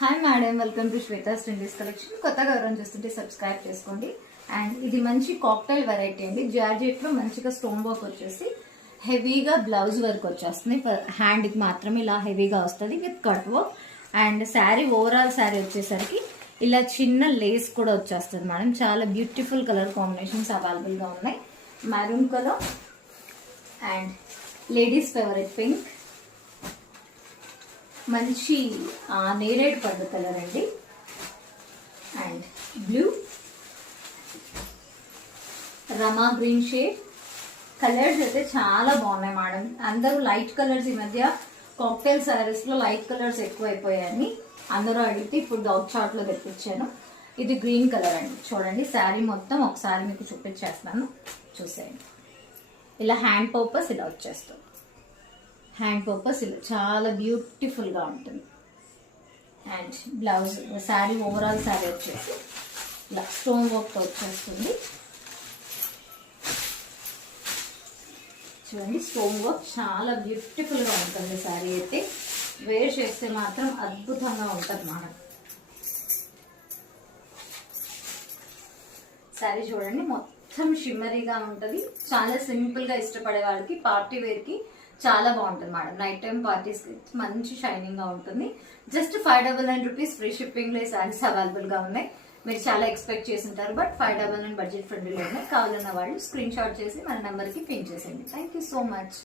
Hi madam, welcome to Shweta's trendies collection. కొత్తగా ఎవరైనా చూస్తుంటే సబ్స్క్రైబ్ చేసుకోండి. అండ్ ఇది మంచి కాక్టైల్ వెరైటీ అండి. జార్జెట్ లో మంచిగా స్టోన్ వర్క్ వచ్చేసి హెవీగా బ్లౌజ్ వర్క్ వచ్చేస్తుంది. హ్యాండ్ కి మాత్రం ఇలా హెవీగా వస్తుంది with cut work. And sari overall sari వచ్చేసరికి ఇలా చిన్న లేస్ కూడా వచ్చేస్తుంది మేడం. చాలా బ్యూటిఫుల్ కలర్ కాంబినేషన్స్ అవైలబుల్ గా ఉన్నాయి. Maroon colour and ladies favourite pink, మంచి నేరేడ్ పడ్డ కలర్ అండి, and blue, Rama green shade. Colours అయితే చాలా బాగున్నాయి మేడం. అందరూ లైట్ కలర్స్, ఈ మధ్య కాక్టైల్ సారీస్ లో లైట్ కలర్స్ ఎక్కువ అయిపోయాయని అందరూ అడిగితే ఇప్పుడు డౌట్ చార్ట్ లో తెప్పించాను. ఇది గ్రీన్ కలర్ అండి. చూడండి శారీ మొత్తం ఒకసారి మీకు చూపించేస్తాను, చూసేయండి. ఇలా హ్యాండ్ పర్పస్ ఇలా వచ్చేస్తుంది. హ్యాండ్ పర్పస్ ఇలా చాలా బ్యూటిఫుల్ గా ఉంటుంది. And blouse sari overall sari వచ్చేసి ఇలా స్టోన్ వర్క్ తో వచ్చేస్తుంది. చూడండి, స్టోన్ వర్క్ చాలా బ్యూటిఫుల్ గా ఉంటుంది. శారీ అయితే వేర్ చేస్తే మాత్రం అద్భుతంగా ఉంటుంది మేడం. శారీ చూడండి, మొత్తం షిమ్మరీగా ఉంటుంది. చాలా సింపుల్ గా ఇష్టపడే వాళ్ళకి, పార్టీ వేర్ కి చాలా బాగుంటుంది మేడం. నైట్ టైం పార్టీస్ మంచి షైనింగ్ గా ఉంటుంది. జస్ట్ 599 రూపీస్ ఫ్రీ షిప్పింగ్ లో ఈ సారీస్ అవైలబుల్ గా ఉన్నాయి. మీరు చాలా ఎక్స్పెక్ట్ చేసి ఉంటారు, బట్ 599 బడ్జెట్ ఫ్రెండ్లీలో ఉన్నాయి. కావాలన్న వాళ్ళు స్క్రీన్ షాట్ చేసి మన నెంబర్ కి పింక్ చేసేయండి. Thank you so much.